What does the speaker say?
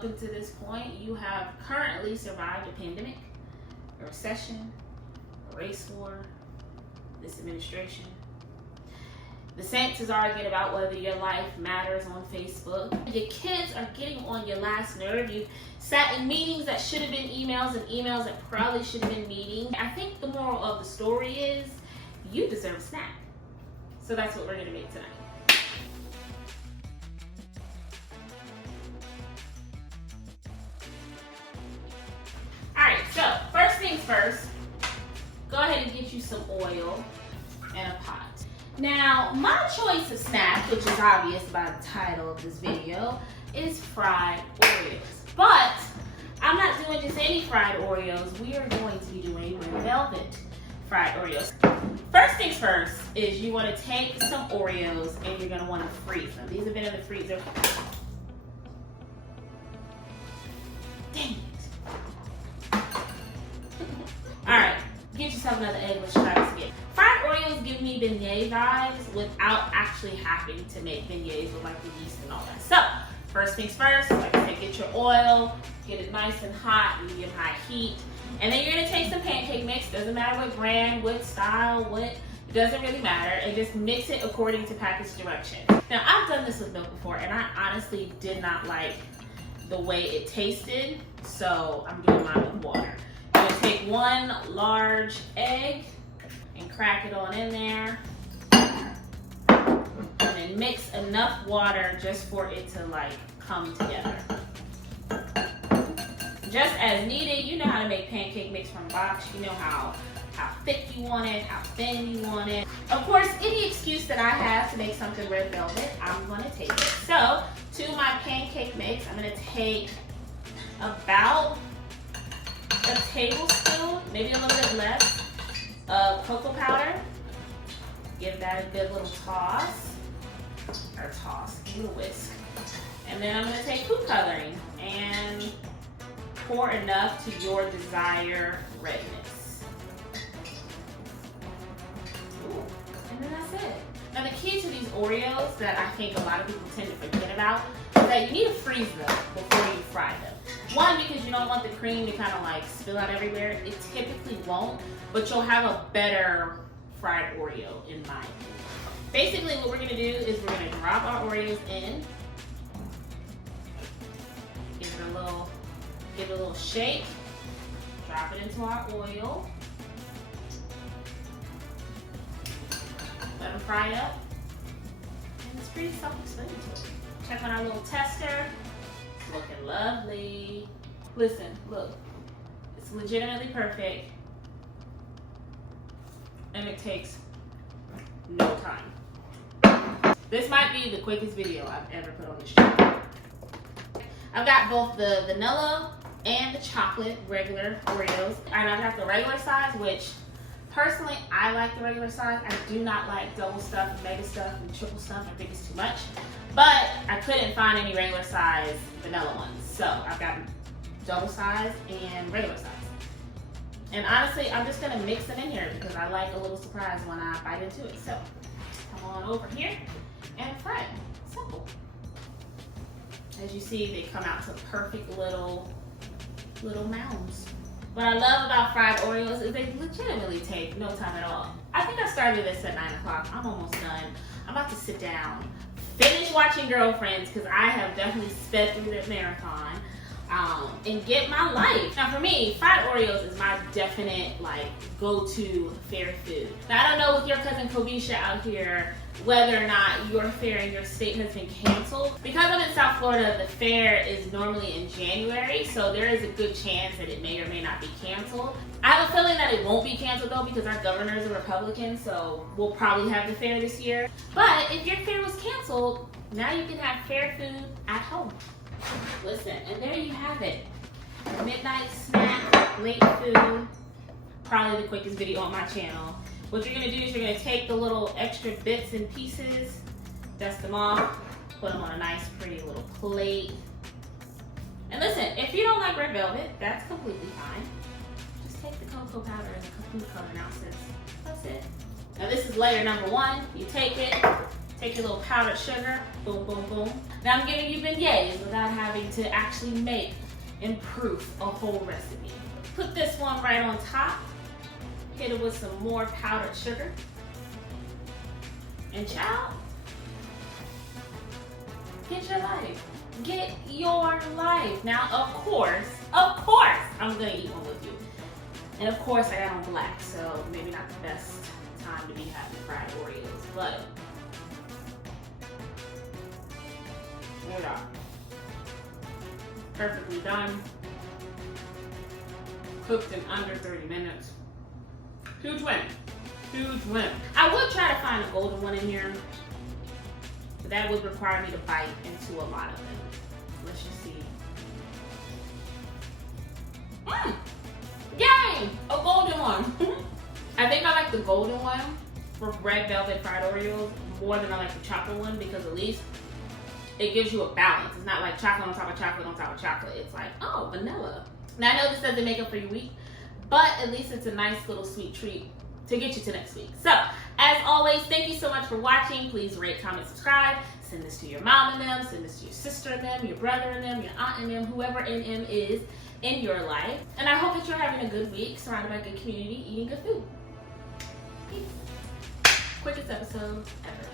up until this point, you have currently survived a pandemic, a recession, a race war, this administration. The Saints is arguing about whether your life matters on Facebook. Your kids are getting on your last nerve. You've sat in meetings that should have been emails and emails that probably should have been meetings. I think the moral of the story is you deserve a snack. So that's what we're gonna make tonight. All right, so first things first, go ahead and get you some oil and a pot. Now, my choice of snack, which is obvious by the title of this video, is fried Oreos. But I'm not doing just any fried Oreos. We are going to be doing Red Velvet fried Oreos. First things first is you want to take some Oreos and you're going to want to freeze them. These have been in the freezer. Dang it. All right, get yourself another egg. Let's try this again. Fried Oreos give me beignet vibes without actually having to make beignets with like the yeast and all that. So, first things first, like I said, get your oil, get it nice and hot, medium high heat. And then you're gonna take some pancake mix, doesn't matter what brand, what style, it doesn't really matter, and just mix it according to package directions. Now, I've done this with milk before, and I honestly did not like the way it tasted, so I'm doing mine with water. I'm gonna take one large egg, and crack it on in there, and then mix enough water just for it to like come together. Just as needed. You know how to make pancake mix from a box. You know how thick you want it, how thin you want it. Of course, any excuse that I have to make something red velvet, I'm gonna take it. So to my pancake mix, I'm gonna take about a tablespoon, maybe a little bit less, of cocoa powder. Give that a good little toss, give it a whisk. And then I'm gonna take food coloring and pour enough to your desired redness. Ooh, and then that's it. Now the key to these Oreos that I think a lot of people tend to forget about is that you need to freeze them before you fry them. One, because you don't want the cream to kind of like spill out everywhere. It typically won't, but you'll have a better fried Oreo in my opinion. Basically what we're gonna do is we're gonna drop our Oreos in, give it a little shake, drop it into our oil, let them fry up, and it's pretty self-explanatory. Check on our little tester. It's looking lovely. Listen, look, it's legitimately perfect, and it takes no time. This might be the quickest video I've ever put on this channel. I've got both the vanilla and the chocolate regular Oreos, and I've got the regular size, which personally I like the regular size. I do not like double stuff, mega stuff, and triple stuff. I think it's too much. But I couldn't find any regular size vanilla ones, so I've got double size and regular size. And honestly, I'm just gonna mix them in here because I like a little surprise when I bite into it. So come on over here and fry it. Simple. As you see, they come out to perfect little mounds. What I love about fried Oreos is they legitimately take no time at all. I think I started this at 9 o'clock. I'm almost done. I'm about to sit down, finish watching Girlfriends because I have definitely sped through the marathon, and get my life. Now for me, fried Oreos is my definite like go-to fair food. Now I don't know with your cousin Kobisha out here whether or not your fair in your state has been canceled. Because I'm in South Florida, the fair is normally in January, so there is a good chance that it may or may not be canceled. I have a feeling that it won't be canceled though because our governor is a Republican, so we'll probably have the fair this year. But if your fair was canceled, now you can have fair food at home. Listen, and there you have it. Midnight snack, late food, probably the quickest video on my channel. What you're gonna do is you're gonna take the little extra bits and pieces, dust them off, put them on a nice pretty little plate. And listen, if you don't like red velvet, that's completely fine. Just take the cocoa powder and the food coloring out, sis. That's it. Now this is layer number one. You take it, Take your little powdered sugar, boom, boom, boom. Now I'm giving you beignets without having to actually make and proof a whole recipe. Put this one right on top. Hit it with some more powdered sugar. And child, get your life. Get your life. Now, of course, I'm gonna eat one with you. And of course, I got on black, so maybe not the best time to be having fried Oreos, but there we are. Perfectly done. Cooked in under 30 minutes. Huge win. Huge win. I would try to find a golden one in here, but that would require me to bite into a lot of them. Let's just see. Yay! A golden one. I think I like the golden one for Red Velvet fried Oreos more than I like the chocolate one, because at least it gives you a balance. It's not like chocolate on top of chocolate on top of chocolate. It's like, oh, vanilla. Now I know this doesn't make up for your week, but at least it's a nice little sweet treat to get you to next week. So, as always, thank you so much for watching. Please rate, comment, subscribe. Send this to your mom and them. Send this to your sister and them, your brother and them, your aunt and them, whoever in them is in your life. And I hope that you're having a good week, surrounded by a good community, eating good food. Peace. Quickest episode ever.